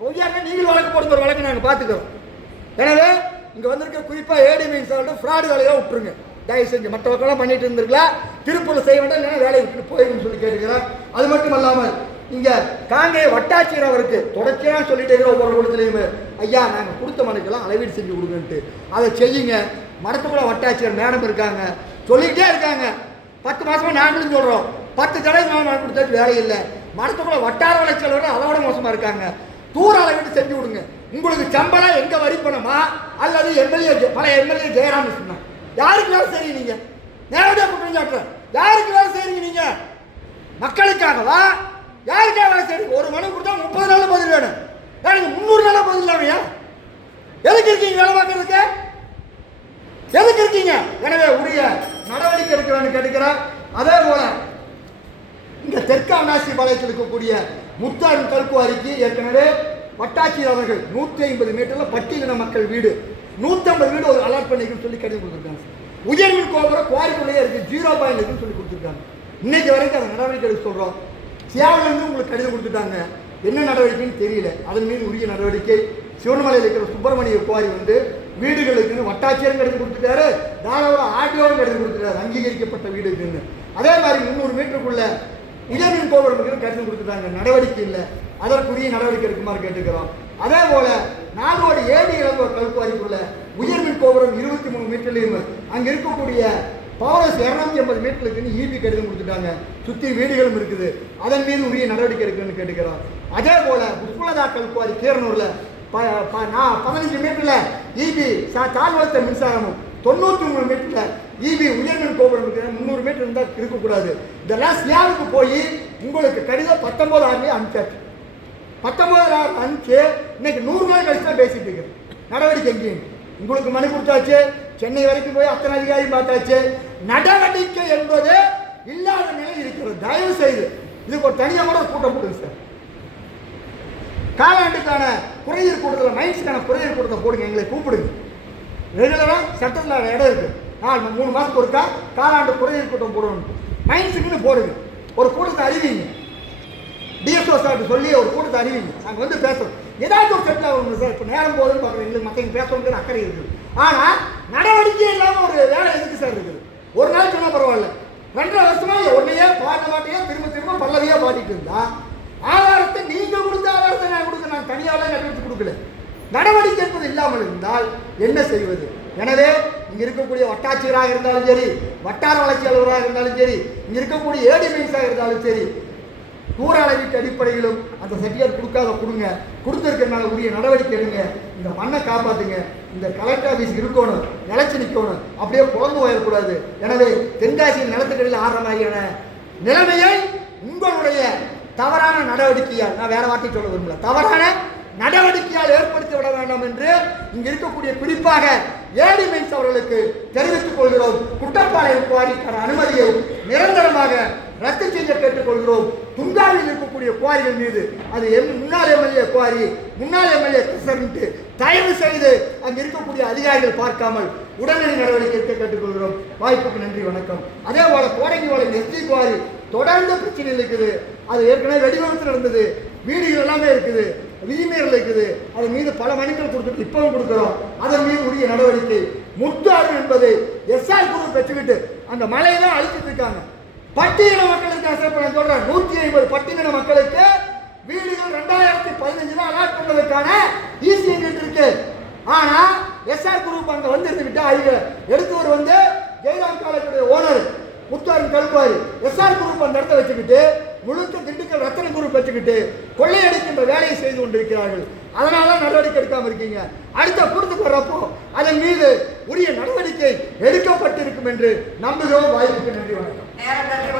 பொய்யாக்க நீங்கள் வழக்கு போடுங்க ஒரு வழக்கு நாங்கள் பார்த்துக்கிறோம். எனவே இங்கே வந்திருக்க குறிப்பாக ஏடி மீன் சாப்பிட்டு ஃப்ராடு வேலையாக விட்டுருங்க. தயவு செஞ்சு மற்ற பக்கம்லாம் பண்ணிட்டு இருந்திருக்கலாம் திருப்பூரில் செய்ய வேண்டாம் இல்லைன்னா வேலையை விட்டு போயிருன்னு சொல்லி கேட்டுக்கிறேன். அது மட்டும் இல்லாமல் இங்கே காங்கே வட்டாட்சியர் அவருக்கு தொடர்ச்சியாக சொல்லிட்டே ஒவ்வொரு இடத்துலையுமே ஐயா நாங்கள் கொடுத்த மனுக்கெல்லாம் அளவீடு செஞ்சு கொடுங்கன்ட்டு. அதை செய்யுங்க. மரத்துக்குள்ள வட்டாட்சியர் மேடம் இருக்காங்க. சொல்லிக்கிட்டே இருக்காங்க. பத்து மாதமாக நாங்களும் சொல்கிறோம் பத்து தடவை நான் கொடுத்தாச்சு வேலையில்லை இல்லை. மடத்துக்குள்ள வட்டார வளர்ச்சியில் விட அளவோட மோசமாக இருக்காங்க. தூர அளவீடு செஞ்சு விடுங்க உங்களுக்கு சம்பளம் எங்க வரி பணமா? அல்லது எம்எல்ஏ பல எம்எல்ஏ ஜெயராம் சொன்னா. யாருக்கு வேலை செய்றீங்க நீங்க? நேரடியாக குற்றம் சாட்டுறேன். யாருக்கு வேலை செய்றீங்க நீங்க? மக்களுக்காகவா? யாருக்காக வேலை செய்றீங்க? ஒரு மனு கொடுத்தா முப்பது நாள் பதில் வேணும். எனக்கு முந்நூறு நாளா பதில் இல்லாமையா? எதுக்கு இருக்கீங்க வேலை பார்க்கறதுக்கு? எதுக்கு இருக்கீங்க? எனவே உரிய நடவடிக்கை எடுக்க வேண்டும் கேட்டுக்கிறேன். அதே போல அண்ணாசி பாளையத்தில் இருக்கக்கூடிய முத்தாரின் கல்குவாரிக்கு ஏற்கனவே வட்டாட்சியர் அவர்கள் நூற்றி ஐம்பது மீட்டர்ல பட்டியலின மக்கள் வீடு. நூற்றம்பது வீடு ஒரு அலாட் பண்ணிக்கணும்னு சொல்லி கடிதம் கொடுத்துருக்காங்க. உயர்மின் கோபுரம் குவாரிக்குள்ளேயே இருக்கு ஜீரோ பாயிண்ட் இருக்குன்னு சொல்லி கொடுத்துருக்காங்க. இன்னைக்கு வரைக்கும் அதை நடவடிக்கை எடுக்க சொல்கிறோம் சியாவிலிருந்து உங்களுக்கு கடிதம் கொடுத்துட்டாங்க. என்ன நடவடிக்கைன்னு தெரியல. அதன் மீது உரிய நடவடிக்கை சிவனமலையில் இருக்கிற சுப்பிரமணிய குவாரி வந்து வீடுகளுக்குன்னு வட்டாட்சியரும் கடிதம் கொடுத்துட்டாரு. தாராளம் ஆர்டிஓவும் கடிதம் கொடுத்துட்டாரு. அங்கீகரிக்கப்பட்ட வீடுக்குன்னு அதே மாதிரி முந்நூறு மீட்டருக்குள்ள உயர்மின் கோபுரங்களுக்கு கருத்து கொடுத்துட்டாங்க. நடவடிக்கை இல்லை. அதற்குரிய நடவடிக்கை எடுக்குமாறு கேட்டுக்கிறோம். அதே போல நாகோடு ஏடி இளங்கோ கல்குவாரிக்குள்ள உயர்மின் கோபுரம் இருபத்தி மூணு மீட்டர்லையும் அங்க இருக்கக்கூடிய பவரஸ் இரநூத்தி ஐம்பது மீட்டருக்கு ஈபி கடிதம் கொடுத்துட்டாங்க. சுத்தி வீடுகளும் இருக்குது. அதன் மீது உரிய நடவடிக்கை எடுக்கணும்னு கேட்டுக்கிறோம். அதே போல புஷ்பலதா கல்குவாரி கீரனூர்ல ப ப நான் பதினஞ்சு மீட்டர்ல ஈபி சா மின்சாரமும் தொண்ணூற்றி மூணு மீட்டர்ல இபி உயர்மின் கோபுரம் இருக்கிற முந்நூறு மீட்டர் இருந்தால் இருக்கக்கூடாது. இந்த லாஸ்ட் ஸ்லாவுக்கு போய் உங்களுக்கு கடிதம் பத்தொம்போது ஆறுலேயே அனுப்பிச்சாச்சு பத்தொம்போது ஆறு அனுப்பிச்சு இன்னைக்கு நூறு நாள் கழிச்சு தான் பேசிட்டு இருக்குது நடவடிக்கை எங்கேயும். உங்களுக்கு மனு கொடுத்தாச்சு. சென்னை வரைக்கும் போய் அத்தனை அதிகாரி பார்த்தாச்சு. நடவடிக்கை என்பது இல்லாத நிலை இருக்கிறது. தயவு செய்து இதுக்கு ஒரு தனியாக கூட கூட்டம் போடுங்க சார். காலாண்டுக்கான குறையீர் கூட்டத்தில் மைன்ஸுக்கான குறையீர் கூட்டத்தை போடுங்க. எங்களை கூப்பிடுங்க. ரெகுலராக சட்டத்தில் இடம் இருக்குது நாலு மூணு மாதத்துக்கு ஒருக்கா காலாண்டு குறையீர் கூட்டம் போடணும் மைன்ஸுக்குன்னு போடுங்க. ஒரு கூட்டத்தை அறிவிங்க. டிஎஸ்ஓ சார்ட்டு சொல்லி ஒரு கூட்டத்தை அறிவிங்க. நாங்கள் வந்து பேசுகிறோம் ஏதாச்சும் ஒரு செட்டில் ஆகணும் சார் இப்போ நேரம் போகுதுன்னு பார்க்குறேன் எங்களுக்கு மக்கள் பேசணுங்கிற அக்கறை இருக்குது. ஆனால் நடவடிக்கை இல்லாமல் ஒரு வேலை எதுக்கு சார் இருக்குது? ஒரு நாள் சொன்னால் பரவாயில்ல. ரெண்டரை வருஷமாக ஒன்றையே பாட்ட மாட்டையே திரும்ப திரும்ப பல்லவியா பாடிட்டு இருந்தா ஆதாரத்தை நீங்கள் கொடுத்த ஆதாரத்தை நான் கொடுக்க நான் தனியாக நடவடிக்கை கொடுக்கல. நடவடிக்கை என்பது இல்லாமல் இருந்தால் என்ன செய்வது? எனவே இங்கே இருக்கக்கூடிய வட்டாட்சியராக இருந்தாலும் சரி வட்டார வளர்ச்சி அலுவலராக இருந்தாலும் சரி இங்கே இருக்கக்கூடிய ஏடி மீன்ஸாக இருந்தாலும் சரி தூர அளவீட்டு அடிப்படையிலும் அந்த சர்டிஃபிகேட் கொடுக்காத கொடுங்க. கொடுத்துருக்கனால உரிய நடவடிக்கை எடுங்க. இந்த மண்ணை காப்பாற்றுங்க இந்த கலெக்டர் ஆஃபீஸ் இருக்கணும் நிலைச்சு நிற்கணும் அப்படியே குழந்து போயிடக்கூடாது எனவே தென்காசியில் நிலத்துக்கடியில் ஆடுற நிலைமையை உங்களுடைய தவறான நடவடிக்கையால் நான் வேற வார்த்தை சொல்ல விரும்பல. தவறான நடவடிக்கையால் ஏற்படுத்தி விட வேண்டாம் என்று இங்கு இருக்கக்கூடிய குறிப்பாக ஏடி மைன்ஸ் அவர்களுக்கு தெரிவித்துக் கொள்கிறோம். குற்றப்பாளையம் குவாரிக்கான அனுமதியை நிரந்தரமாக ரத்து செய்ய கேட்டுக்கொள்கிறோம். துங்காவில் இருக்கக்கூடிய குவாரிகள் மீது அது எம் முன்னாள் எம்எல்ஏ குவாரி முன்னாள் எம்எல்ஏ கிருஷ்ணன்ட்டு தயவு செய்து அங்கு இருக்கக்கூடிய அதிகாரிகள் பார்க்காமல் உடனடி நடவடிக்கை எடுக்க கேட்டுக்கொள்கிறோம். வாய்ப்புக்கு நன்றி வணக்கம். அதே போல கோடங்கி வளம் எஸ்டி குவாரி தொடர்ந்து பிரச்சனை இருக்குது. அது ஏற்கனவே வெடிவகுத்து நடந்தது. வீடுகள் எல்லாமே இருக்குது. விதிமீறல் இருக்குது அதன் மீது பல மனுக்கள் கொடுத்துட்டு இப்பவும் கொடுக்குறோம். அதன் மீது உரிய நடவடிக்கை. முத்தாறு என்பது எஸ்ஆர் குழு பெற்றுக்கிட்டு அந்த மலையை தான் அழிச்சிட்டு இருக்காங்க. பட்டியல மக்களுக்கு அசைப்பட சொல்றேன். நூத்தி ஐம்பது பட்டியல மக்களுக்கு வீடுகள் ரெண்டாயிரத்தி பதினஞ்சுல அலாட் பண்ணதுக்கான ஈசி இருக்கு. ஆனா எஸ்ஆர் குரூப் அங்க வந்து இருந்துகிட்டு அவங்க எடுத்தவர் வந்து ஜெயராம் காலேஜுடைய ஓனர் முத்தாரின் எஸ்ஆர் குரூப் அந்த இடத்த வச்சுக்கிட்டு முழுக்க திண்டுக்கல் ரத்தன குரூப் வச்சுக்கிட்டு கொள்ளையடிக்கின்ற வேலையை செய்து கொண்டிருக்கிறார்கள். அதனால தான் நடவடிக்கை எடுக்காம இருக்கீங்க. அடுத்த கூட்டத்துக்கு வர்றப்போ அதன் மீது உரிய நடவடிக்கை எடுக்கப்பட்டிருக்கும் என்று நம்புகிறோம். வாய்ப்புக்கு நன்றி வணக்கம்.